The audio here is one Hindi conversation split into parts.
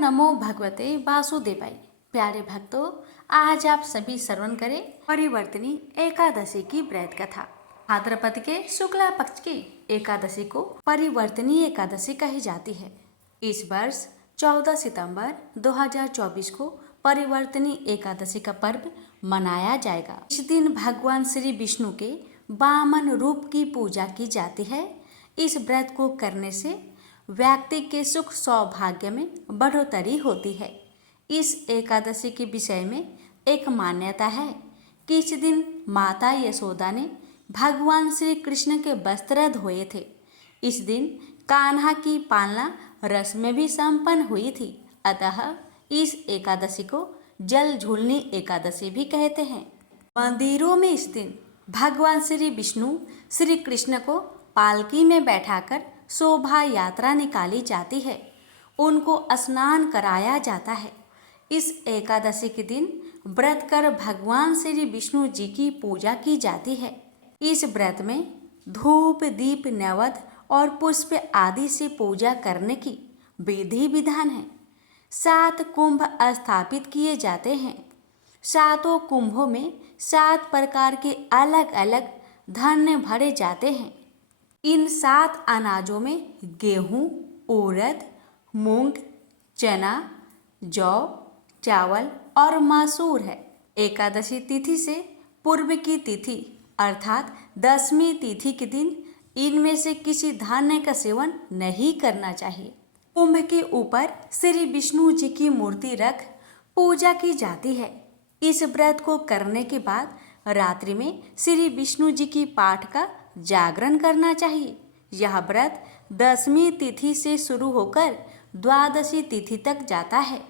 नमो भगवते वासुदेवाय। प्यारे भक्तों, आज आप सभी श्रवण करें परिवर्तनी एकादशी की व्रत कथा। भाद्रपद के शुक्ला पक्ष की एकादशी को परिवर्तनी एकादशी कही जाती है। इस वर्ष 14 सितंबर 2024 को परिवर्तनी एकादशी का पर्व मनाया जाएगा। इस दिन भगवान श्री विष्णु के वामन रूप की पूजा की जाती है। इस व्रत को करने से व्यक्ति के सुख सौभाग्य में बढ़ोतरी होती है। इस एकादशी के विषय में एक मान्यता है कि इस दिन माता यशोदा ने भगवान श्री कृष्ण के वस्त्र धोए थे। इस दिन कान्हा की पालना रस में भी संपन्न हुई थी। अतः इस एकादशी को जल झूलनी एकादशी भी कहते हैं। मंदिरों में इस दिन भगवान श्री विष्णु श्री कृष्ण को पालकी में बैठाकर शोभा यात्रा निकाली जाती है। उनको स्नान कराया जाता है। इस एकादशी के दिन व्रत कर भगवान श्री विष्णु जी की पूजा की जाती है। इस व्रत में धूप दीप नैवेद्य और पुष्प आदि से पूजा करने की विधि विधान है। 7 कुंभ स्थापित किए जाते हैं। 7 कुंभों में 7 प्रकार के अलग अलग धान्य भरे जाते हैं। इन 7 अनाजों में गेहूँ, उड़द, मूंग, चना, जौ, चावल और मसूर है। एकादशी तिथि से पूर्व की तिथि अर्थात 10वीं तिथि के दिन इनमें से किसी धान्य का सेवन नहीं करना चाहिए। कुंभ के ऊपर श्री विष्णु जी की मूर्ति रख पूजा की जाती है। इस व्रत को करने के बाद रात्रि में श्री विष्णु जी की पाठ का जागरण करना चाहिए। यह व्रत 10वीं तिथि से शुरू होकर द्वादशी तिथि तक जाता है।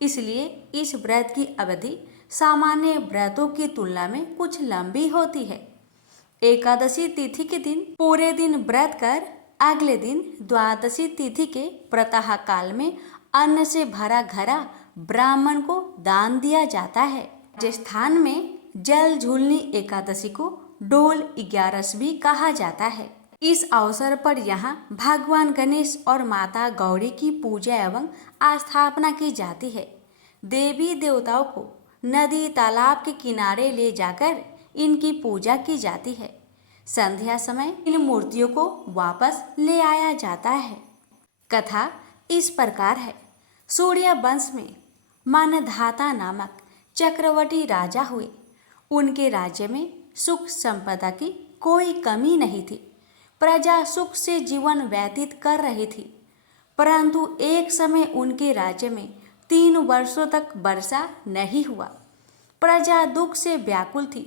इसलिए इस व्रत की अवधि सामान्य व्रतों की तुलना में कुछ लंबी होती है। एकादशी तिथि के दिन पूरे दिन व्रत कर अगले दिन द्वादशी तिथि के प्रातः काल में अन्न से भरा घड़ा ब्राह्मण को दान दिया जाता है। राजस्थान में जल झूलनी एकादशी को डोल 11 भी कहा जाता है। इस अवसर पर यहाँ भगवान गणेश और माता गौरी की पूजा एवं स्थापना की जाती है। देवी देवताओं को नदी तालाब के किनारे ले जाकर इनकी पूजा की जाती है। संध्या समय इन मूर्तियों को वापस ले आया जाता है। कथा इस प्रकार है। सूर्य वंश में मनधाता नामक चक्रवर्ती राजा हुए। उनके राज्य में सुख संपदा की कोई कमी नहीं थी। प्रजा सुख से जीवन व्यतीत कर रही थी। परंतु एक समय उनके राज्य में 3 वर्षों तक वर्षा नहीं हुआ। प्रजा दुख से व्याकुल थी।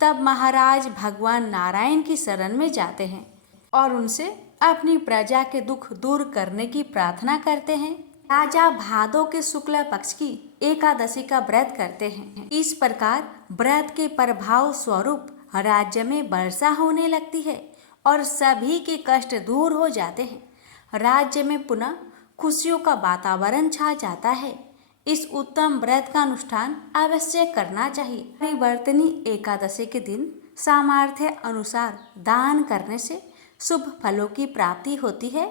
तब महाराज भगवान नारायण की शरण में जाते हैं और उनसे अपनी प्रजा के दुख दूर करने की प्रार्थना करते हैं। राजा भादों के शुक्ल पक्ष की एकादशी का व्रत करते हैं। इस प्रकार व्रत के प्रभाव स्वरूप राज्य में वर्षा होने लगती है और सभी के कष्ट दूर हो जाते हैं। राज्य में पुनः खुशियों का वातावरण छा जाता है। इस उत्तम व्रत का अनुष्ठान अवश्य करना चाहिए। परिवर्तनी एकादशी के दिन सामर्थ्य अनुसार दान करने से शुभ फलों की प्राप्ति होती है।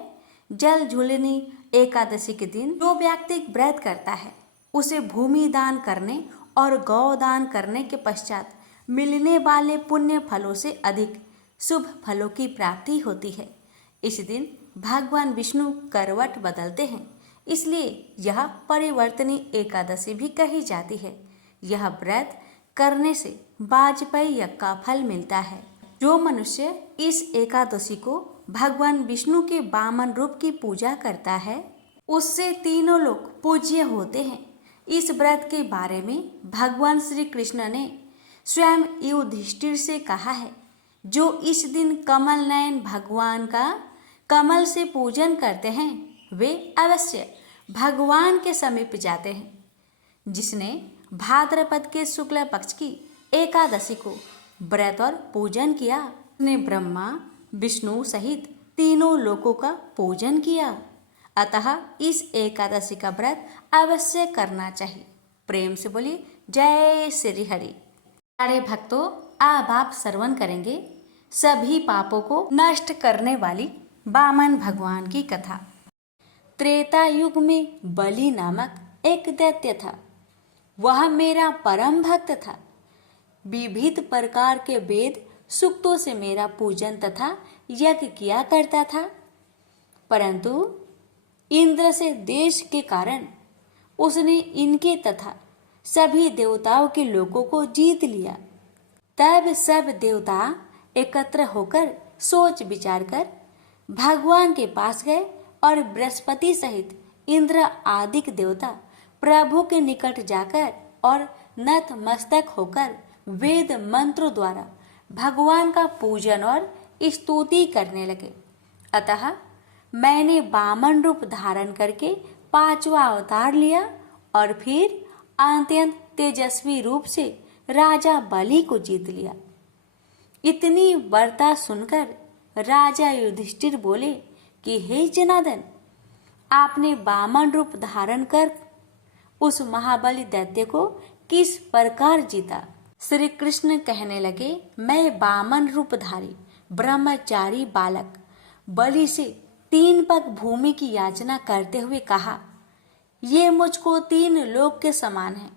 जल झूलनी एकादशी के दिन जो व्यक्ति व्रत करता है उसे भूमि दान करने और गौ दान करने के पश्चात मिलने वाले पुण्य फलों से अधिक शुभ फलों की प्राप्ति होती है। इस दिन भगवान विष्णु करवट बदलते हैं, इसलिए यह परिवर्तनी एकादशी भी कही जाती है। यह व्रत करने से वाजपेयी यज्ञ का फल मिलता है। जो मनुष्य इस एकादशी को भगवान विष्णु के वामन रूप की पूजा करता है उससे तीनों लोग पूज्य होते हैं। इस व्रत के बारे में भगवान श्री कृष्ण ने स्वयं युधिष्ठिर से कहा है, जो इस दिन कमल नयन भगवान का कमल से पूजन करते हैं वे अवश्य भगवान के समीप जाते हैं। जिसने भाद्रपद के शुक्ल पक्ष की एकादशी को व्रत और पूजन किया उसने ब्रह्मा विष्णु सहित तीनों लोकों का पूजन किया। अतः इस एकादशी का व्रत अवश्य करना चाहिए। प्रेम से बोलिए जय श्री हरि। प्यारे भक्तों, अब आप श्रवण करेंगे सभी पापों को नष्ट करने वाली वामन भगवान की कथा। त्रेता युग में बलि नामक एक दैत्य था। वह मेरा परम भक्त था। विविध प्रकार के वेद सूक्तों से मेरा पूजन तथा यज्ञ किया करता था, परंतु इंद्र से देश के कारण उसने इनके तथा सभी देवताओं के लोगों को जीत लिया। तब सब देवता एकत्र होकर सोच विचार कर भगवान के पास गए और बृहस्पति सहित इंद्र आदि देवता प्रभु के निकट जाकर और नतमस्तक होकर वेद मंत्रों द्वारा भगवान का पूजन और स्तुति करने लगे। अतः मैंने वामन रूप धारण करके 5वां अवतार लिया और फिर अत्यंत तेजस्वी रूप से राजा बलि को जीत लिया। इतनी वार्ता सुनकर राजा युधिष्ठिर बोले कि हे जनार्दन, आपने वामन रूप धारण कर उस महाबली दैत्य को किस प्रकार जीता? श्री कृष्ण कहने लगे, मैं वामन रूपधारी ब्रह्मचारी बालक बलि से 3 पग भूमि की याचना करते हुए कहा, ये मुझको 3 लोक के समान है।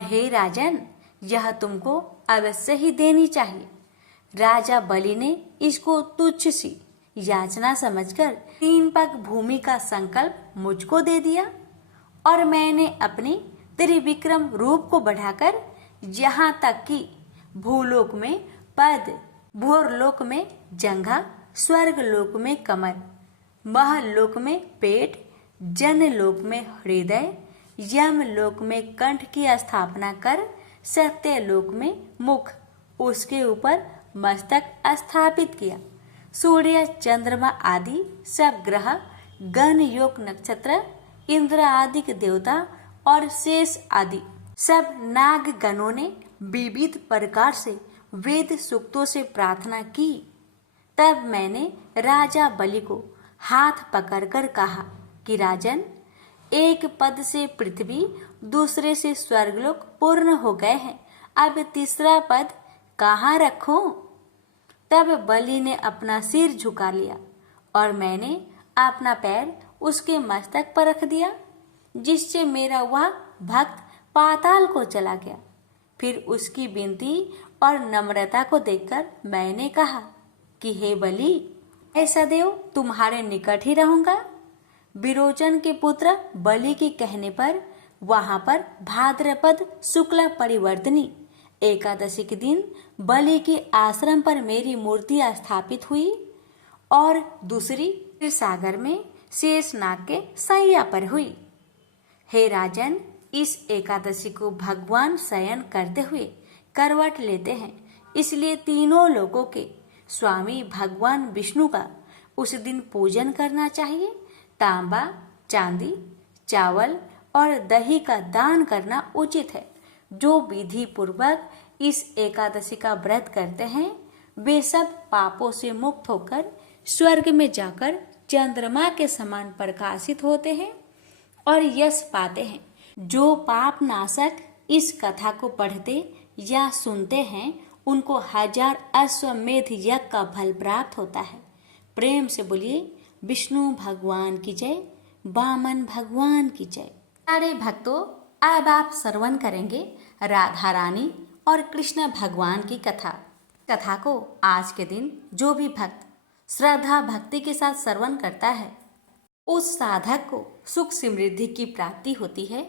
हे राजन, यह तुमको अवश्य ही देनी चाहिए। राजा बलि ने इसको तुच्छ सी याचना समझकर 3 पग भूमि का संकल्प मुझको दे दिया और मैंने अपने त्रिविक्रम रूप को बढ़ाकर यहाँ तक कि भूलोक में पद, भूरलोक में जंघा, स्वर्ग लोक में कमर, महलोक में पेट, जनलोक में हृदय, यमलोक में कंठ की स्थापना कर सत्यलोक में मुख, उसके ऊपर मस्तक स्थापित किया। सूर्य, चंद्रमा आदि सब ग्रह, गण, योग, नक्षत्र, इंद्र आदि देवता और शेष आदि सब नाग गणों ने विविध प्रकार से वेद सूक्तों से प्रार्थना की। तब मैंने राजा बलि को हाथ पकड़कर कहा कि राजन, एक पद से पृथ्वी, दूसरे से स्वर्गलोक पूर्ण हो गए हैं, अब तीसरा पद कहाँ रखूं? तब बलि ने अपना सिर झुका लिया और मैंने अपना पैर उसके मस्तक पर रख दिया, जिससे मेरा वह भक्त पाताल को चला गया। फिर उसकी विनती और नम्रता को देखकर मैंने कहा कि हे बलि, मैं सदैव तुम्हारे निकट ही रहूंगा। विरोचन के पुत्र बलि के कहने पर वहां पर भाद्रपद शुक्ल परिवर्तनी एकादशी के दिन बलि के आश्रम पर मेरी मूर्ति स्थापित हुई और दूसरी सागर में शेषनाग के सैया पर हुई। हे राजन, इस एकादशी को भगवान शयन करते हुए करवट लेते हैं, इसलिए तीनों लोकों के स्वामी भगवान विष्णु का उस दिन पूजन करना चाहिए। तांबा, चांदी, चावल और दही का दान करना उचित है। जो विधि पूर्वक इस एकादशी का व्रत करते हैं वे सब पापों से मुक्त होकर स्वर्ग में जाकर चंद्रमा के समान प्रकाशित होते हैं और यश पाते हैं। जो पाप नाशक इस कथा को पढ़ते या सुनते हैं उनको 1000 अश्वमेध यज्ञ का फल प्राप्त होता है। प्रेम से बोलिए विष्णु भगवान की जय, वामन भगवान की जय। प्यारे भक्तों, अब आप श्रवण करेंगे राधा रानी और कृष्ण भगवान की कथा को आज के दिन जो भी भक्त श्रद्धा भक्ति के साथ श्रवण करता है उस साधक को सुख समृद्धि की प्राप्ति होती है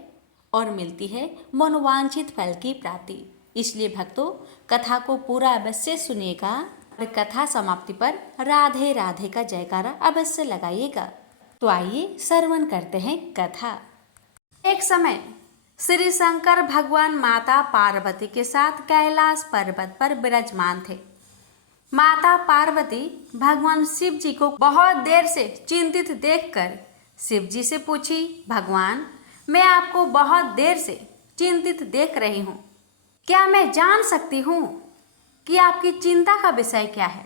और मिलती है मनोवांछित फल की प्राप्ति। इसलिए भक्तों, कथा को पूरा अवश्य सुनिएगा और कथा समाप्ति पर राधे राधे का जयकारा अवश्य लगाइएगा। तो आइए श्रवण करते हैं कथा। एक समय श्री शंकर भगवान माता पार्वती के साथ कैलाश पर्वत पर विराजमान थे। माता पार्वती भगवान शिव जी को बहुत देर से चिंतित देखकर शिव जी से पूछी, भगवान, मैं आपको बहुत देर से चिंतित देख रही हूँ, क्या मैं जान सकती हूँ कि आपकी चिंता का विषय क्या है?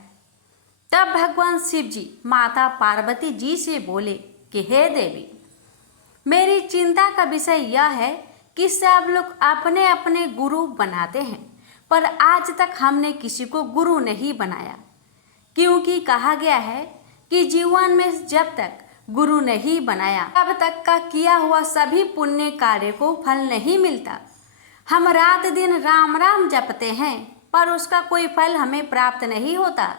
तब भगवान शिव जी माता पार्वती जी से बोले कि हे देवी, मेरी चिंता का विषय यह है कि सब लोग अपने अपने गुरु बनाते हैं, पर आज तक हमने किसी को गुरु नहीं बनाया, क्योंकि कहा गया है कि जीवन में जब तक गुरु नहीं बनाया तब तक का किया हुआ सभी पुण्य कार्य को फल नहीं मिलता। हम रात दिन राम राम जपते हैं पर उसका कोई फल हमें प्राप्त नहीं होता।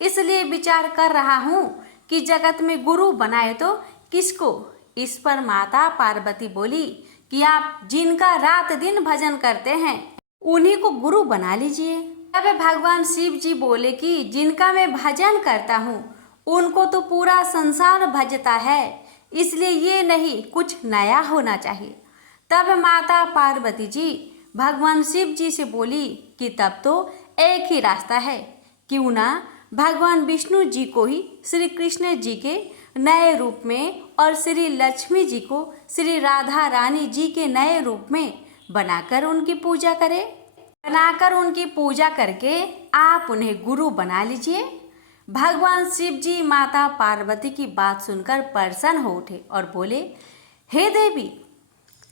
इसलिए विचार कर रहा हूँ कि जगत में गुरु बनाए तो किसको। इस पर माता पार्वती बोली कि आप जिनका रात दिन भजन करते हैं उन्हीं को गुरु बना लीजिए। तब भगवान शिव जी बोले कि जिनका मैं भजन करता हूँ उनको तो पूरा संसार भजता है, इसलिए ये नहीं कुछ नया होना चाहिए। तब माता पार्वती जी भगवान शिव जी से बोली कि तब तो एक ही रास्ता है, क्यों ना भगवान विष्णु जी को ही श्री कृष्ण जी के नए रूप में और श्री लक्ष्मी जी को श्री राधा रानी जी के नए रूप में बनाकर उनकी पूजा करें। बनाकर उनकी पूजा करके आप उन्हें गुरु बना लीजिए। भगवान शिव जी माता पार्वती की बात सुनकर प्रसन्न हो उठे और बोले, हे देवी,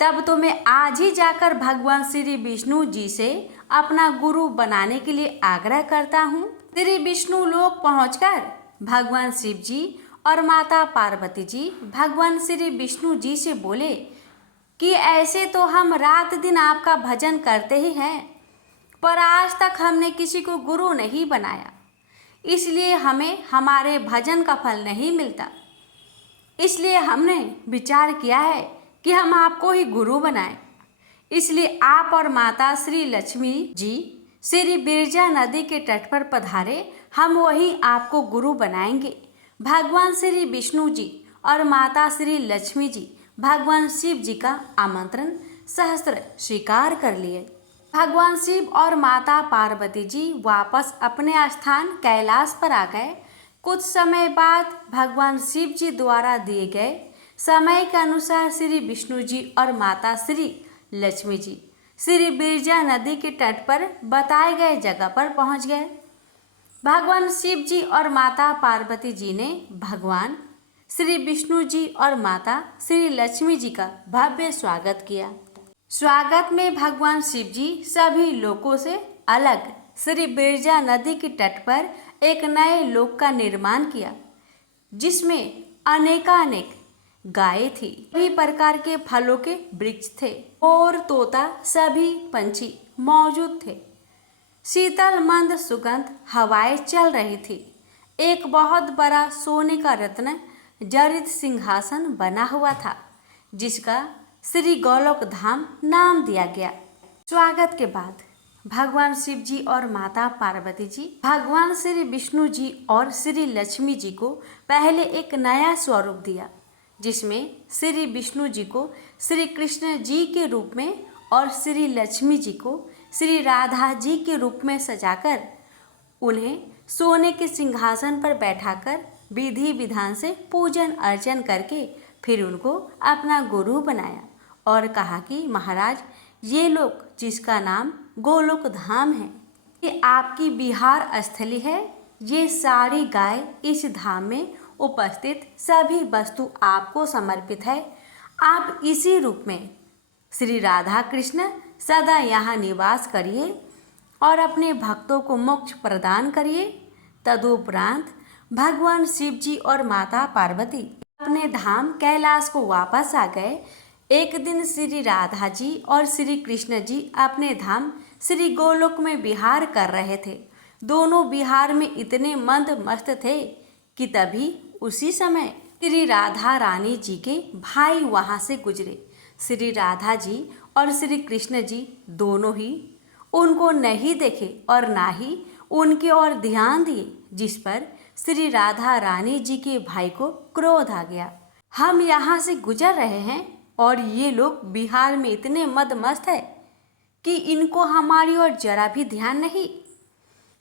तब तो मैं आज ही जाकर भगवान श्री विष्णु जी से अपना गुरु बनाने के लिए आग्रह करता हूँ। श्री विष्णु लोक पहुंचकर भगवान शिव जी और माता पार्वती जी भगवान श्री विष्णु जी से बोले कि ऐसे तो हम रात दिन आपका भजन करते ही हैं, पर आज तक हमने किसी को गुरु नहीं बनाया, इसलिए हमें हमारे भजन का फल नहीं मिलता। इसलिए हमने विचार किया है कि हम आपको ही गुरु बनाएं। इसलिए आप और माता श्री लक्ष्मी जी श्री बिरजा नदी के तट पर पधारे, हम वही आपको गुरु बनाएंगे। भगवान श्री विष्णु जी और माता श्री लक्ष्मी जी भगवान शिव जी का आमंत्रण सहस्त्र स्वीकार कर लिए। भगवान शिव और माता पार्वती जी वापस अपने स्थान कैलाश पर आ गए। कुछ समय बाद भगवान शिव जी द्वारा दिए गए समय के अनुसार श्री विष्णु जी और माता श्री लक्ष्मी जी श्री बिरजा नदी के तट पर बताए गए जगह पर पहुंच गए। भगवान शिव जी और माता पार्वती जी ने भगवान श्री विष्णु जी और माता श्री लक्ष्मी जी का भव्य स्वागत किया। स्वागत में भगवान शिव जी सभी लोकों से अलग श्री बिरजा नदी के तट पर एक नए लोक का निर्माण किया, जिसमें अनेकानेक गायें थी, सभी प्रकार के फलों के वृक्ष थे, मोर तोता सभी पंछी मौजूद थे। शीतल मंद सुगंध हवाएं चल रही थी। एक बहुत बड़ा सोने का रत्न जड़ित सिंहासन बना हुआ था, जिसका श्री गोलोक धाम नाम दिया गया। स्वागत के बाद भगवान शिव जी और माता पार्वती जी भगवान श्री विष्णु जी और श्री लक्ष्मी जी को पहले एक नया स्वरूप दिया, जिसमें श्री विष्णु जी को श्री कृष्ण जी के रूप में और श्री लक्ष्मी जी को श्री राधा जी के रूप में सजाकर उन्हें सोने के सिंहासन पर बैठाकर विधि विधान से पूजन अर्चन करके फिर उनको अपना गुरु बनाया और कहा कि महाराज, ये लोक जिसका नाम गोलोक धाम है, ये आपकी विहार स्थली है। ये सारी गाय इस धाम में उपस्थित सभी वस्तु आपको समर्पित है। आप इसी रूप में श्री राधा कृष्ण सदा यहाँ निवास करिए और अपने भक्तों को मोक्ष प्रदान करिए। तदुपरांत भगवान शिव जी और माता पार्वती अपने धाम कैलाश को वापस आ गए। एक दिन श्री राधा जी और श्री कृष्ण जी अपने धाम श्री गोलोक में विहार कर रहे थे। दोनों विहार में इतने मंद मस्त थे कि तभी उसी समय श्री राधा रानी जी के भाई वहाँ से गुजरे। श्री राधा जी और श्री कृष्ण जी दोनों ही उनको नहीं देखे और ना ही उनकी ओर ध्यान दिए, जिस पर श्री राधा रानी जी के भाई को क्रोध आ गया। हम यहाँ से गुजर रहे हैं और ये लोग बिहार में इतने मदमस्त है कि इनको हमारी ओर जरा भी ध्यान नहीं।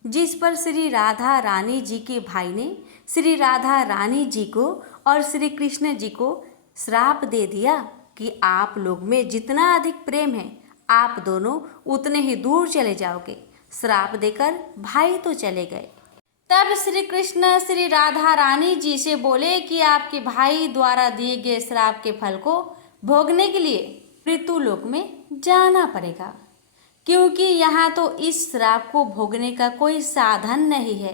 जिस पर श्री राधा रानी जी के भाई ने श्री राधा रानी जी को और श्री कृष्ण जी को श्राप दे दिया कि आप लोग में जितना अधिक प्रेम है, आप दोनों उतने ही दूर चले जाओगे। श्राप देकर भाई तो चले गए। तब श्री कृष्ण श्री राधा रानी जी से बोले कि आपके भाई द्वारा दिए गए श्राप के फल को भोगने के लिए मृत्युलोक में जाना पड़ेगा, क्योंकि यहाँ तो इस श्राप को भोगने का कोई साधन नहीं है।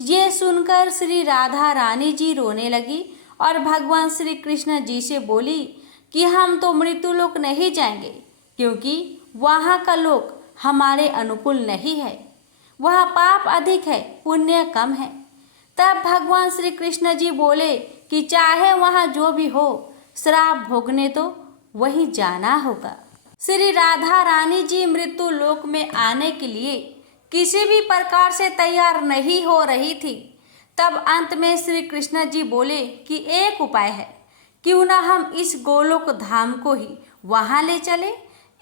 ये सुनकर श्री राधा रानी जी रोने लगी और भगवान श्री कृष्ण जी से बोली कि हम तो मृत्युलोक नहीं जाएंगे, क्योंकि वहाँ का लोक हमारे अनुकूल नहीं है, वह पाप अधिक है, पुण्य कम है। तब भगवान श्री कृष्ण जी बोले कि चाहे वहाँ जो भी हो, श्राप भोगने तो वहीं जाना होगा। श्री राधा रानी जी मृत्यु लोक में आने के लिए किसी भी प्रकार से तैयार नहीं हो रही थी। तब अंत में श्री कृष्ण जी बोले कि एक उपाय है, क्यों ना हम इस गोलोक धाम को ही वहाँ ले चले।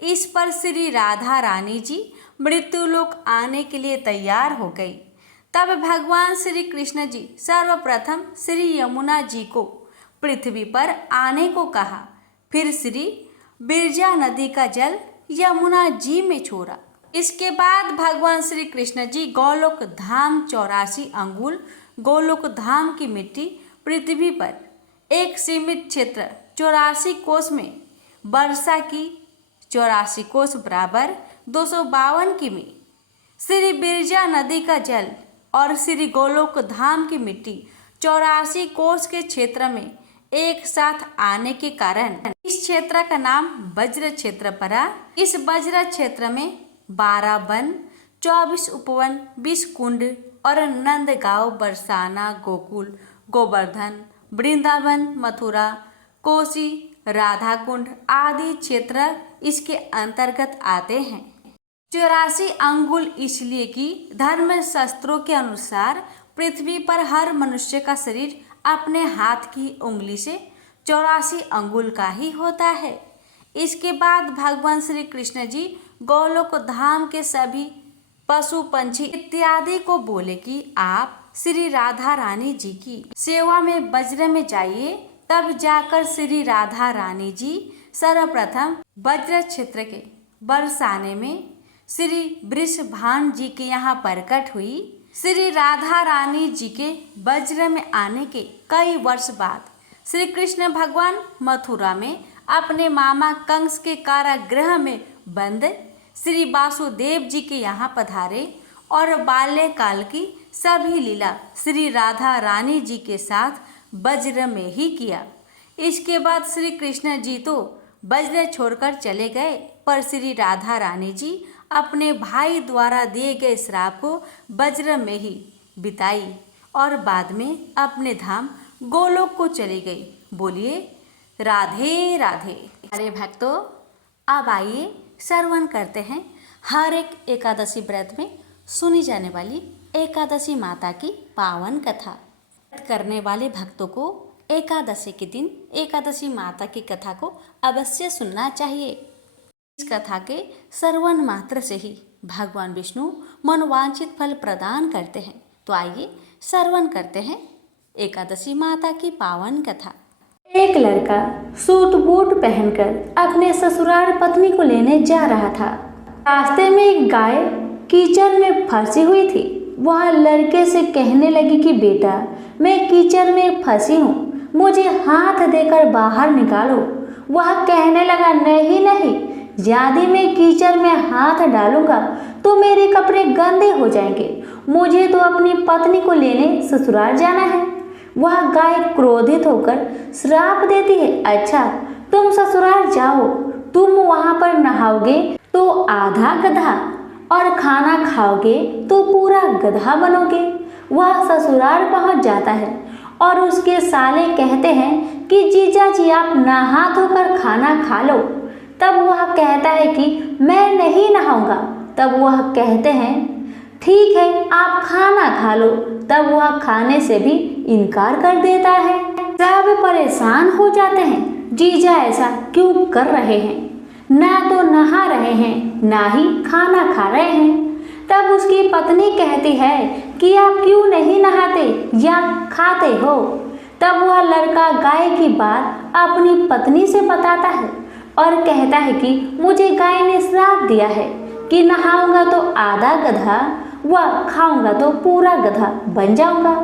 इस पर श्री राधा रानी जी मृत्युलोक आने के लिए तैयार हो गई। तब भगवान श्री कृष्ण जी सर्वप्रथम श्री यमुना जी को पृथ्वी पर आने को कहा, फिर श्री बिरजा नदी का जल यमुना जी में छोड़ा। इसके बाद भगवान श्री कृष्ण जी गोलोक धाम 84 अंगुल गोलोक धाम की मिट्टी पृथ्वी पर एक सीमित क्षेत्र 84 कोस में वर्षा की 84 कोस बराबर 252 किमी, श्री बिरजा नदी का जल और श्री गोलोक धाम की मिट्टी 84 कोस के क्षेत्र में एक साथ आने के कारण इस क्षेत्र का नाम वज्र क्षेत्र पड़ा। इस वज्र क्षेत्र में 12 वन, 24 उपवन, 20 कुंड और नंदगांव, बरसाना, गोकुल, गोवर्धन, वृंदावन, मथुरा, कोसी, राधा कुंड आदि क्षेत्र इसके अंतर्गत आते हैं। 84 अंगुल इसलिए कि धर्म शास्त्रों के अनुसार पृथ्वी पर हर मनुष्य का शरीर अपने हाथ की उंगली से 84 अंगुल का ही होता है। इसके बाद भगवान श्री कृष्ण जी गोलोक धाम के सभी पशु पंछी इत्यादि को बोले कि आप श्री राधा रानी जी की सेवा में वज्र में जाइए। तब जाकर श्री राधा रानी जी सर्वप्रथम वज्र क्षेत्र के बरसाने में श्री वृषभान जी के यहाँ प्रकट हुई। श्री राधा रानी जी के वज्र में आने के कई वर्ष बाद श्री कृष्ण भगवान मथुरा में अपने मामा कंस के कारागृह में बंद श्री वासुदेव जी के यहाँ पधारे और बाल्यकाल की सभी लीला श्री राधा रानी जी के साथ वज्र में ही किया। इसके बाद श्री कृष्ण जी तो वज्र छोड़कर चले गए, पर श्री राधा रानी जी अपने भाई द्वारा दिए गए श्राप को वज्र में ही बिताई और बाद में अपने धाम गोलोक को चली गई। बोलिए राधे राधे। अरे भक्तों, अब आइए श्रवण करते हैं हर एक एकादशी व्रत में सुनी जाने वाली एकादशी माता की पावन कथा। व्रत करने वाले भक्तों को एकादशी के दिन एकादशी माता की कथा को अवश्य सुनना चाहिए। इस कथा के श्रवण मात्र से ही भगवान विष्णु मनोवांछित फल प्रदान करते हैं। तो आइए श्रवण करते हैं एकादशी माता की पावन कथा। एक लड़का सूट बूट पहनकर अपने ससुराल पत्नी को लेने जा रहा था। रास्ते में एक गाय कीचड़ में फंसी हुई थी। वह लड़के से कहने लगी कि बेटा, मैं कीचड़ में फंसी हूँ, मुझे हाथ देकर बाहर निकालो। वह कहने लगा, नहीं नहीं, यदि मैं कीचड़ में हाथ डालूंगा तो मेरे कपड़े गंदे हो जाएंगे, मुझे तो अपनी पत्नी को लेने ससुराल जाना है। वह गाय क्रोधित होकर श्राप देती है, अच्छा तुम ससुराल जाओ, तुम वहां पर नहाओगे तो आधा गधा और खाना खाओगे तो पूरा गधा बनोगे। वह ससुराल पहुंच जाता है और उसके साले कहते हैं कि जीजा जी आप नहा धोकर खाना खा लो। तब वह कहता है कि मैं नहीं नहाऊंगा। तब वह कहते हैं ठीक है आप खाना खा लो। तब वह खाने से भी इनकार कर देता है। सब परेशान हो जाते हैं, जीजा ऐसा क्यों कर रहे हैं, ना तो नहा रहे हैं ना ही खाना खा रहे हैं। तब उसकी पत्नी कहती है कि आप क्यों नहीं नहाते या खाते हो। तब वह लड़का गाय की बात अपनी पत्नी से बताता है और कहता है कि मुझे गाय ने श्राप दिया है कि नहाऊंगा तो आधा गधा व खाऊंगा तो पूरा गधा बन जाऊंगा।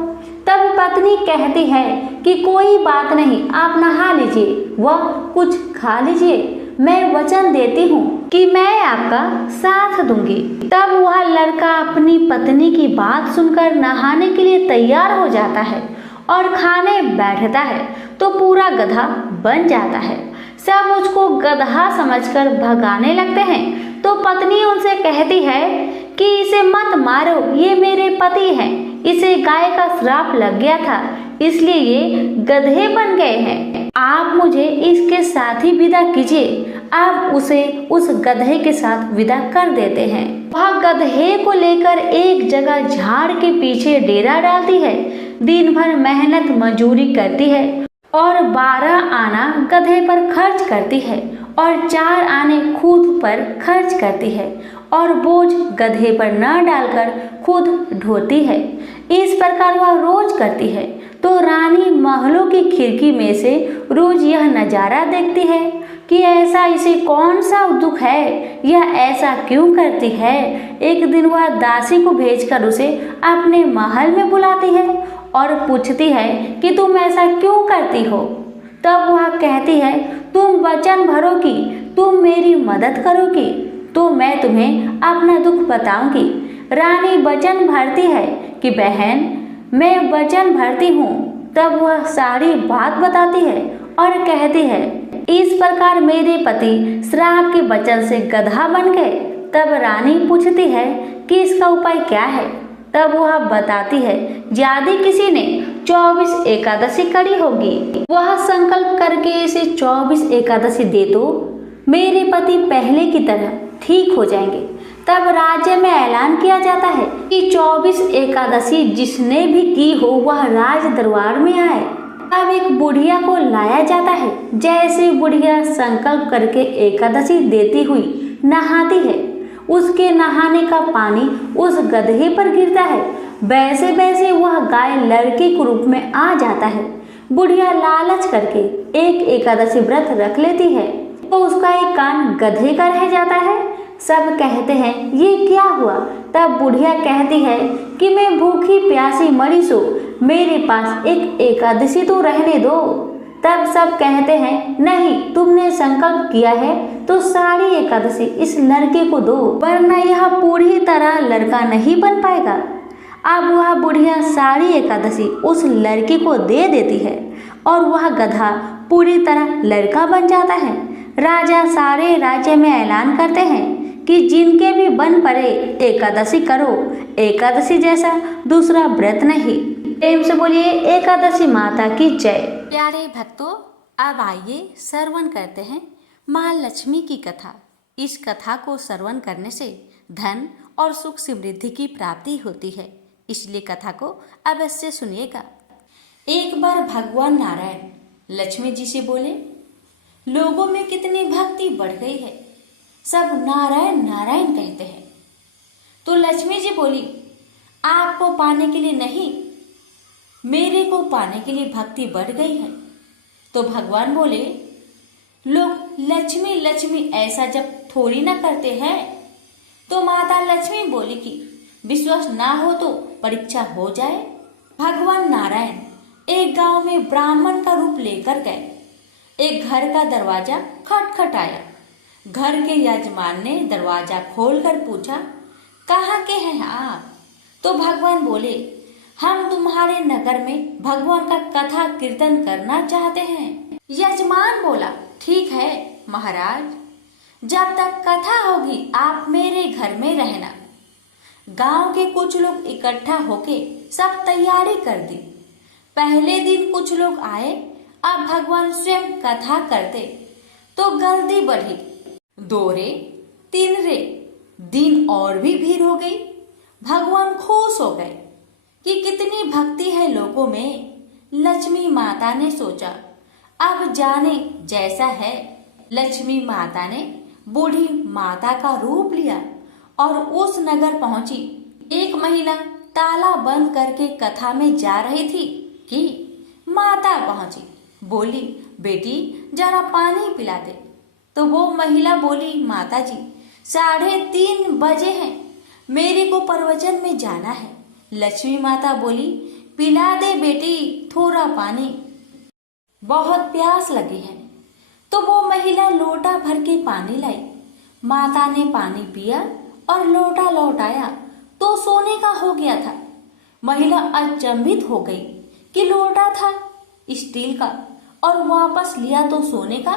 तब पत्नी कहती है कि कोई बात नहीं, आप नहा लीजिए व कुछ खा लीजिए, मैं वचन देती हूँ कि मैं आपका साथ दूंगी। तब वह लड़का अपनी पत्नी की बात सुनकर नहाने के लिए तैयार हो जाता है और खाने बैठता है तो पूरा गधा बन जाता है। सब उसको गधा समझकर भगाने लगते हैं। तो पत्नी उनसे कहती है कि इसे मत मारो, ये मेरे पति हैं, इसे गाय का श्राप लग गया था इसलिए ये गधे बन गए हैं। आप मुझे इसके साथ ही विदा कीजिए। आप उसे उस गधे के साथ विदा कर देते हैं। वह गधे को लेकर एक जगह झाड़ के पीछे डेरा डालती है। दिन भर मेहनत मजूरी करती है और 12 आना गधे पर खर्च करती है और 4 आने खुद पर खर्च करती है और बोझ गधे पर न डालकर खुद ढोती है। इस प्रकार वह रोज करती है। तो रानी महलों की खिड़की में से रोज यह नजारा देखती है कि ऐसा इसे कौन सा दुख है, यह ऐसा क्यों करती है। एक दिन वह दासी को भेजकर उसे अपने महल में बुलाती है और पूछती है कि तुम ऐसा क्यों करती हो। तब वह कहती है, तुम वचन भरोगी, तुम मेरी मदद करोगी तो मैं तुम्हें अपना दुख बताऊंगी। रानी वचन भरती है कि बहन मैं वचन भरती हूँ। तब वह सारी बात बताती है और कहती है, इस प्रकार मेरे पति श्राप के वचन से गधा बन गए। तब रानी पूछती है कि इसका उपाय क्या है। तब वह बताती है, यदि किसी ने 24 एकादशी करी होगी, वह संकल्प करके इसे 24 एकादशी दे दो, मेरे पति पहले की तरह ठीक हो जाएंगे। तब राज्य में ऐलान किया जाता है कि 24 एकादशी जिसने भी की हो वह राज दरबार में आए। अब एक बुढ़िया को लाया जाता है। जैसे बुढ़िया संकल्प करके एकादशी देती हुई नहाती है, उसके नहाने का पानी उस गधे पर गिरता है। वैसे वैसे वह गाय लड़के के रूप में आ जाता है। बुढ़िया लालच करके एक एकादशी व्रत रख लेती है तो उसका एक कान गधे का रह जाता है। सब कहते हैं ये क्या हुआ। तब बुढ़िया कहती है कि मैं भूखी प्यासी मरी सो, मेरे पास एक एकादशी तो रहने दो। तब सब कहते हैं नहीं, तुमने संकल्प किया है तो सारी एकादशी इस लड़के को दो, वरना यह पूरी तरह लड़का नहीं बन पाएगा। अब वह बुढ़िया सारी एकादशी उस लड़के को दे देती है और वह गधा पूरी तरह लड़का बन जाता है। राजा सारे राज्य में ऐलान करते हैं कि जिनके भी बन पड़े एकादशी करो, एकादशी जैसा दूसरा व्रत नहीं। प्रेम से बोलिए एकादशी माता की जय। प्यारे भक्तों, अब आइए श्रवण करते हैं माँ लक्ष्मी की कथा। इस कथा को श्रवण करने से धन और सुख समृद्धि की प्राप्ति होती है, इसलिए कथा को अवश्य सुनिएगा। एक बार भगवान नारायण लक्ष्मी जी से बोले, लोगों में कितनी भक्ति बढ़ गई है, सब नारायण नारायण कहते हैं। तो लक्ष्मी जी बोली, आपको पाने के लिए नहीं, मेरे को पाने के लिए भक्ति बढ़ गई है। तो भगवान बोले, लोग लक्ष्मी लक्ष्मी ऐसा जब थोड़ी ना करते हैं। तो माता लक्ष्मी बोली कि विश्वास ना हो तो परीक्षा हो जाए। भगवान नारायण एक गांव में ब्राह्मण का रूप लेकर गए। एक घर का दरवाजा खटखटाया। घर के यजमान ने दरवाजा खोलकर पूछा, कहाँ के हैं आप? तो भगवान बोले, हम तुम्हारे नगर में भगवान का कथा कीर्तन करना चाहते हैं। यजमान बोला, ठीक है महाराज, जब तक कथा होगी आप मेरे घर में रहना। गांव के कुछ लोग इकट्ठा होके सब तैयारी कर दी। पहले दिन कुछ लोग आए, अब भगवान स्वयं कथा करते तो गर्दी बढ़ी। 2 रे 3 रे दिन और भी भीड़ हो गई। भगवान खुश हो गए कि कितनी भक्ति है लोगों में। लक्ष्मी माता ने सोचा, अब जाने जैसा है। लक्ष्मी माता ने बूढ़ी माता का रूप लिया और उस नगर पहुंची। एक महिला ताला बंद करके कथा में जा रही थी कि माता पहुंची। बोली, बेटी जरा पानी पिला दे। तो वो महिला बोली, माता जी 3:30 बजे हैं, मेरे को प्रवचन में जाना है। लक्ष्मी माता बोली, पिला दे बेटी थोड़ा पानी, बहुत प्यास लगी है। तो वो महिला लोटा भर के पानी लाई। माता ने पानी पिया और लोटा लौटाया तो सोने का हो गया था। महिला अचंभित हो गई कि लोटा था स्टील का और वापस लिया तो सोने का।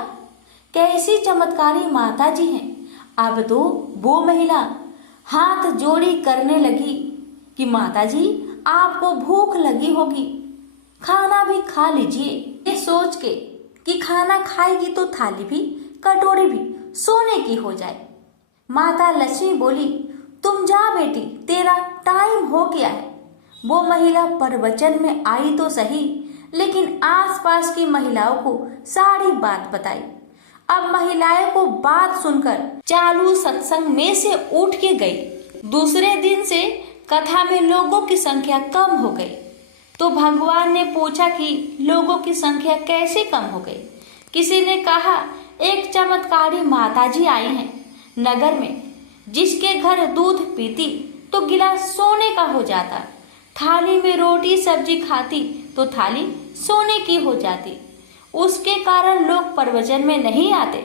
कैसी चमत्कारी माता जी हैं। अब तो वो महिला हाथ जोड़ी करने लगी कि माता जी आपको भूख लगी होगी, खाना भी खा लीजिए। ये सोच के कि खाना खाएगी तो थाली भी कटोरी भी सोने की हो जाए। माता लक्ष्मी बोली, तुम जा बेटी, तेरा टाइम हो गया है। वो महिला प्रवचन में आई तो सही, लेकिन आसपास की महिलाओं को सारी बात बताई। अब महिलाएं को बात सुनकर चालू सत्संग में से उठ के गई। दूसरे दिन से कथा में लोगों की संख्या कम हो गई। तो भगवान ने पूछा कि लोगों की संख्या कैसे कम हो गई। किसी ने कहा, एक चमत्कारी माताजी आई हैं नगर में, जिसके घर दूध पीती तो गिलास सोने का हो जाता, थाली में रोटी सब्जी खाती तो थाली सोने की हो जाती। उसके कारण लोग प्रवचन में नहीं आते।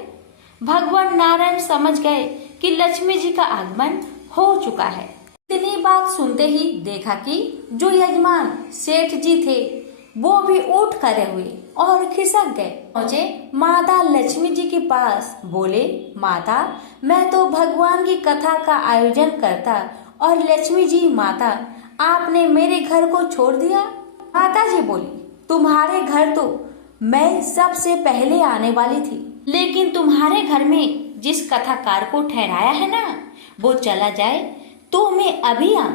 भगवान नारायण समझ गए कि लक्ष्मी जी का आगमन हो चुका है। इतनी बात सुनते ही देखा कि जो यजमान सेठ जी थे वो भी उठ खड़े हुए और खिसक गए। पहुंचे माता लक्ष्मी जी के पास, बोले, माता मैं तो भगवान की कथा का आयोजन करता और लक्ष्मी जी माता आपने मेरे घर को छोड़ दिया। माता जी बोली, तुम्हारे घर तो मैं सबसे पहले आने वाली थी, लेकिन तुम्हारे घर में जिस कथाकार को ठहराया है ना, वो चला जाए तो मैं अभी आऊं।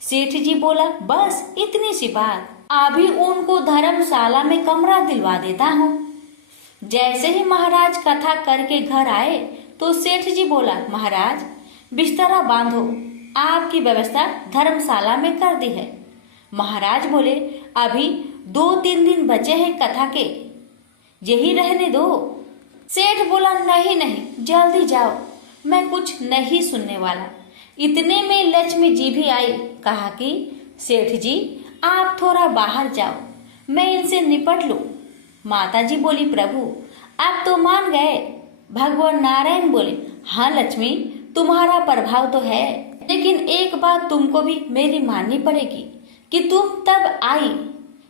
सेठ जी बोला, बस इतनी सी बात, अभी उनको धर्मशाला में कमरा दिलवा देता हूँ। जैसे ही महाराज कथा करके घर आए तो सेठ जी बोला, महाराज बिस्तरा बांधो, आपकी व्यवस्था धर्मशाला में कर दी है। महाराज बोले, अभी 2-3 दिन बचे हैं कथा के, यही रहने दो। सेठ बोला, नहीं नहीं, जल्दी जाओ, मैं कुछ नहीं सुनने वाला। इतने में लक्ष्मी जी भी आई। कहा कि सेठ जी आप थोड़ा बाहर जाओ, मैं इनसे निपट लूं। माता जी बोली, प्रभु आप तो मान गए। भगवान नारायण बोले, हाँ लक्ष्मी, तुम्हारा प्रभाव तो है, लेकिन एक बात तुमको भी मेरी माननी पड़ेगी कि तुम तब आई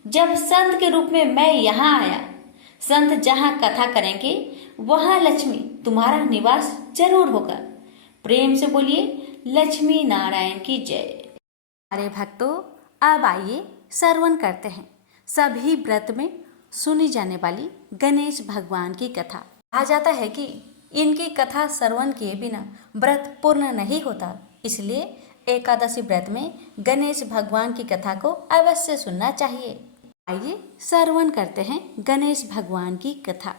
जब संत के रूप में मैं यहाँ आया। संत जहाँ कथा करेंगे वहाँ लक्ष्मी तुम्हारा निवास जरूर होगा। प्रेम से बोलिए, लक्ष्मी नारायण की जय। हमारे भक्तों, अब आइए श्रवण करते हैं सभी व्रत में सुनी जाने वाली गणेश भगवान की कथा। कहा जाता है कि इनकी कथा श्रवण किए बिना व्रत पूर्ण नहीं होता, इसलिए एकादशी व्रत में गणेश भगवान की कथा को अवश्य सुनना चाहिए। आइए श्रवण करते हैं गणेश भगवान की कथा।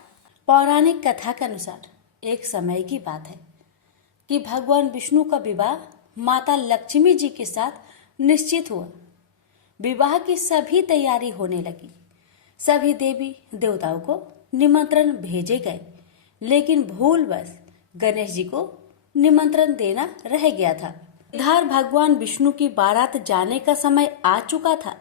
पौराणिक कथा के अनुसार एक समय की बात है कि भगवान विष्णु का विवाह माता लक्ष्मी जी के साथ निश्चित हुआ। विवाह की सभी तैयारी होने लगी। सभी देवी देवताओं को निमंत्रण भेजे गए, लेकिन भूलवश गणेश जी को निमंत्रण देना रह गया था। इधर भगवान विष्णु की बारात जाने का समय आ चुका था।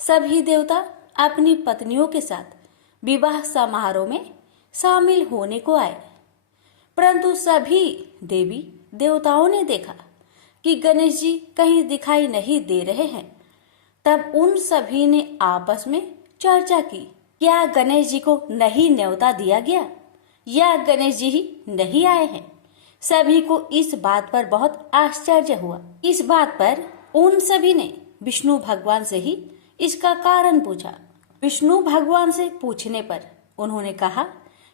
सभी देवता अपनी पत्नियों के साथ विवाह समारोह में शामिल होने को आए, परंतु सभी देवी देवताओं ने देखा कि गणेश जी कहीं दिखाई नहीं दे रहे हैं। तब उन सभी ने आपस में चर्चा की, क्या गणेश जी को नहीं न्योता दिया गया या गणेश जी ही नहीं आए हैं। सभी को इस बात पर बहुत आश्चर्य हुआ। इस बात पर उन सभी ने विष्णु भगवान से ही इसका कारण पूछा। विष्णु भगवान से पूछने पर उन्होंने कहा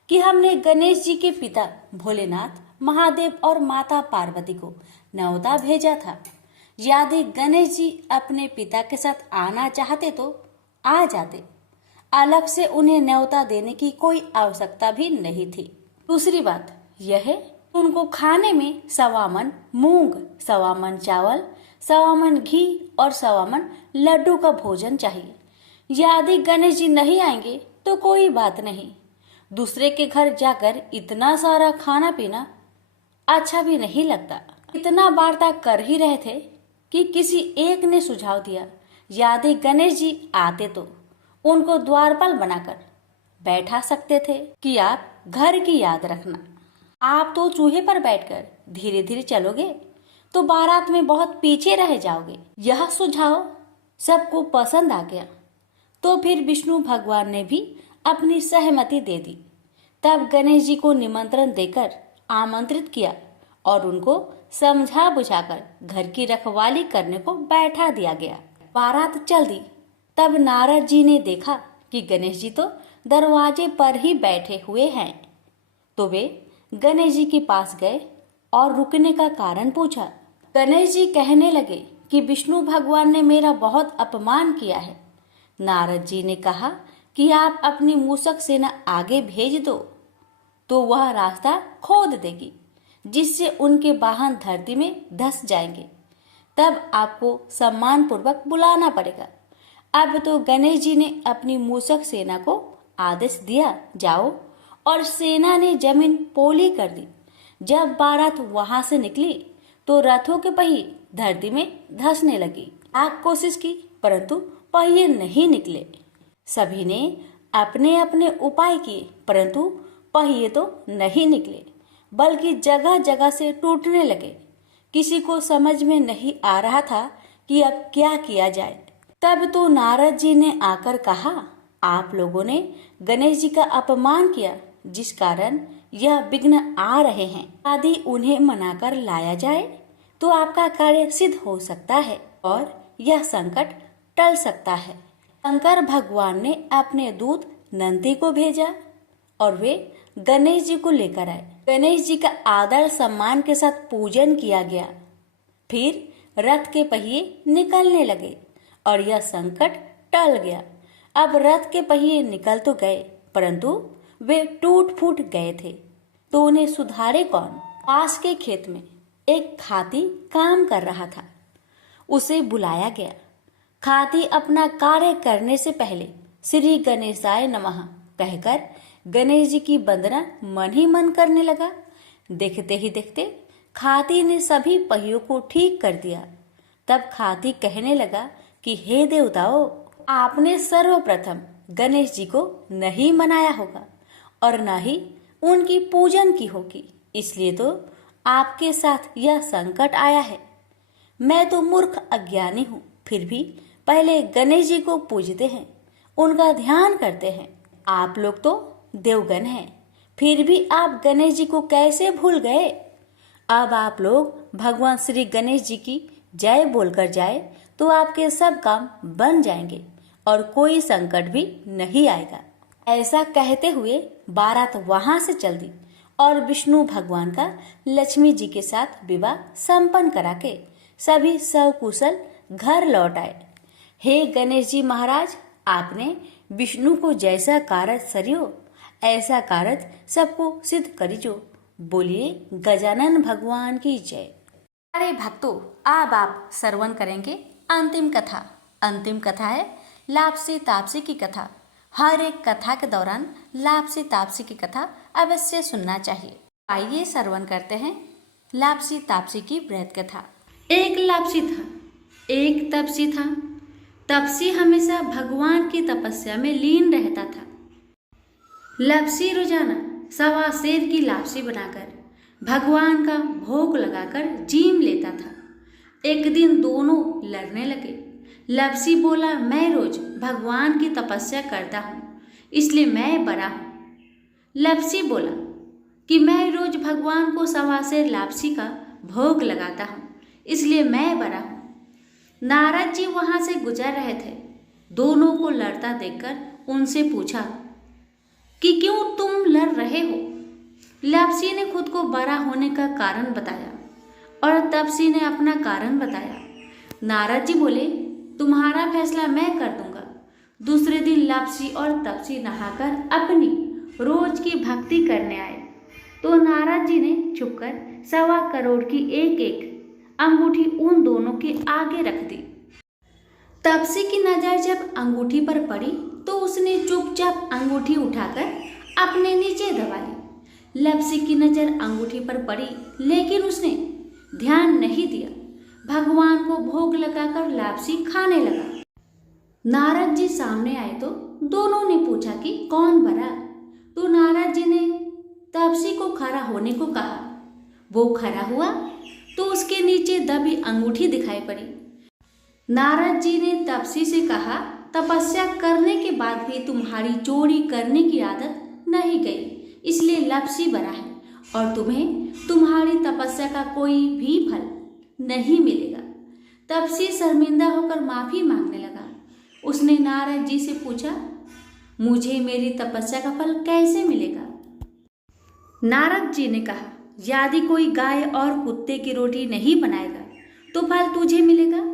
कि हमने गणेश जी के पिता भोलेनाथ, महादेव और माता पार्वती को न्योता भेजा था। यदि गणेश जी अपने पिता के साथ आना चाहते तो आ जाते, अलग से उन्हें न्योता देने की कोई आवश्यकता भी नहीं थी। दूसरी बात यह है, उनको खाने में 1.25 मन मूंग, 1.25 मन चावल, 1.25 मन घी और 1.25 मन लड्डू का भोजन चाहिए। यदि गणेश जी नहीं आएंगे तो कोई बात नहीं, दूसरे के घर जाकर इतना सारा खाना पीना अच्छा भी नहीं लगता। इतना वार्ता कर ही रहे थे कि किसी एक ने सुझाव दिया, यदि गणेश जी आते तो उनको द्वारपाल बनाकर बैठा सकते थे कि आप घर की याद रखना। आप तो चूहे पर बैठकर धीरे धीरे चलोगे तो बारात में बहुत पीछे रह जाओगे। यह सुझाव सबको पसंद आ गया। तो फिर विष्णु भगवान ने भी अपनी सहमति दे दी। तब गणेश जी को निमंत्रण देकर आमंत्रित किया और उनको समझा बुझाकर घर की रखवाली करने को बैठा दिया गया। बारात चल दी। तब नारद जी ने देखा कि गणेश जी तो दरवाजे पर ही बैठे हुए हैं। तो वे गणेश जी के पास गए और रुकने का कारण पूछा। गणेश जी कहने लगे कि विष्णु भगवान ने मेरा बहुत अपमान किया है। नारद जी ने कहा कि आप अपनी मूषक सेना आगे भेज दो तो वह रास्ता खोद देगी, जिससे उनके वाहन धरती में धंस जाएंगे। तब आपको सम्मान पूर्वक बुलाना पड़ेगा। अब तो गणेश जी ने अपनी मूषक सेना को आदेश दिया, जाओ, और सेना ने जमीन पोली कर दी। जब बारात वहां से निकली तो रथों के पहिए धरती में धंसने लगी। लाख कोशिश की परंतु पहिए नहीं निकले। सभी ने अपने अपने उपाय किए परंतु पहिए तो नहीं निकले, बल्कि जगह जगह से टूटने लगे। किसी को समझ में नहीं आ रहा था कि अब क्या किया जाए। तब तो नारद जी ने आकर कहा, आप लोगों ने गणेश जी का अपमान किया, जिस कारण यह विघ्न आ रहे हैं। यदि उन्हें मनाकर लाया जाए तो आपका कार्य सिद्ध हो सकता है और यह संकट टल सकता है। शंकर भगवान ने अपने दूत नंदी को भेजा और वे गणेश जी को लेकर आए। गणेश जी का आदर सम्मान के साथ पूजन किया गया। फिर रथ के पहिए निकलने लगे और यह संकट टल गया। अब रथ के पहिए निकल तो गए परंतु वे टूट फूट गए थे, तो उन्हें सुधारे कौन। पास के खेत में एक खाती काम कर रहा था। उसे बुलाया गया। खाती अपना कार्य करने से पहले श्री गणेशाय नमः कहकर गणेश जी की वंदना मन ही मन करने लगा। देखते ही देखते खाती ने सभी पहियों को ठीक कर दिया। तब खाती कहने लगा कि हे देवताओं, आपने सर्वप्रथम गणेश जी को नहीं मनाया होगा और न ही उनकी पूजन की होगी, इसलिए तो आपके साथ यह संकट आया है। मैं तो मूर्ख अज्ञानी हूँ, फिर भी पहले गणेश जी को पूजते हैं, उनका ध्यान करते हैं। आप लोग तो देवगण हैं, फिर भी आप गणेश जी को कैसे भूल गए। अब आप लोग भगवान श्री गणेश जी की जय बोलकर जाए तो आपके सब काम बन जाएंगे और कोई संकट भी नहीं आएगा। ऐसा कहते हुए बारात वहां से चल दी और विष्णु भगवान का लक्ष्मी जी के साथ विवाह संपन्न करा के सभी सकुशल घर लौट आए। हे गणेश जी महाराज, आपने विष्णु को जैसा कारज सरियो ऐसा कारज सबको सिद्ध करिजो। बोलिए गजानन भगवान की जय। अरे भक्तों, अब आप श्रवण करेंगे अंतिम कथा। अंतिम कथा है लापसी तापसी की कथा। हर एक कथा के दौरान लापसी तापसी की कथा अवश्य सुनना चाहिए। आइए श्रवण करते हैं लापसी तापसी की व्रत कथा। एक लापसी था, एक तपसी था। तपसी हमेशा भगवान की तपस्या में लीन रहता था। लापसी रोजाना सवा सेर की लापसी बनाकर भगवान का भोग लगाकर जीम लेता था। एक दिन दोनों लड़ने लगे। लापसी बोला, मैं रोज भगवान की तपस्या करता हूँ, इसलिए मैं बड़ा हूँ। लापसी बोला कि मैं रोज भगवान को सवा सेर लापसी का भोग लगाता हूँ, इसलिए मैं बड़ा हूँ। नारद जी वहां से गुजर रहे थे। दोनों को लड़ता देखकर उनसे पूछा कि क्यों तुम लड़ रहे हो। लापसी ने खुद को बड़ा होने का कारण बताया और तपसी ने अपना कारण बताया। नारद जी बोले, तुम्हारा फैसला मैं कर दूंगा। दूसरे दिन लापसी और तपसी नहाकर अपनी रोज की भक्ति करने आए तो नारद जी ने छुपकर 1.25 करोड़ की एक एक अंगूठी उन दोनों के आगे रख दी। तपसी की नजर जब अंगूठी पर पड़ी तो उसने चुपचाप अंगूठी उठाकर अपने नीचे दबा ली। लापसी की नजर अंगूठी पर पड़ी लेकिन उसने ध्यान नहीं दिया। भगवान को भोग लगाकर लापसी खाने लगा। नारद जी सामने आए तो दोनों ने पूछा कि कौन बड़ा। तो नारद जी ने तपसी को खड़ा होने को कहा। वो खड़ा हुआ तो उसके नीचे दबी अंगूठी दिखाई पड़ी। नारद जी ने तपसी से कहा, तपस्या करने के बाद भी तुम्हारी चोरी करने की आदत नहीं गई, इसलिए लालची बना है और तुम्हें तुम्हारी तपस्या का कोई भी फल नहीं मिलेगा। तपसी शर्मिंदा होकर माफी मांगने लगा। उसने नारद जी से पूछा, मुझे मेरी तपस्या का फल कैसे मिलेगा? नारद जी ने कहा, यदि कोई गाय और कुत्ते की रोटी नहीं बनाएगा तो फल तुझे मिलेगा।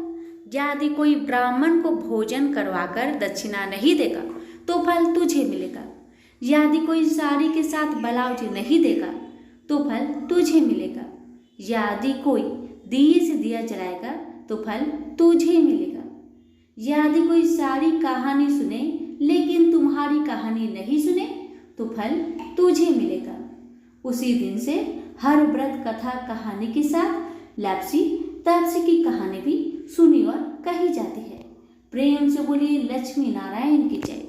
यदि कोई ब्राह्मण को भोजन करवाकर दक्षिणा नहीं देगा तो फल तुझे मिलेगा। यदि कोई साड़ी के साथ ब्लाउज नहीं देगा तो फल तुझे मिलेगा। यदि कोई दिए से दिया जलाएगा तो फल तुझे मिलेगा। यदि कोई सारी कहानी सुने लेकिन तुम्हारी कहानी नहीं सुने तो फल तुझे मिलेगा। उसी दिन से हर व्रत कथा कहानी के साथ लालची तपसी की कहानी भी सुनी और कही जाती है। प्रेम से बोलिए लक्ष्मी नारायण की जय।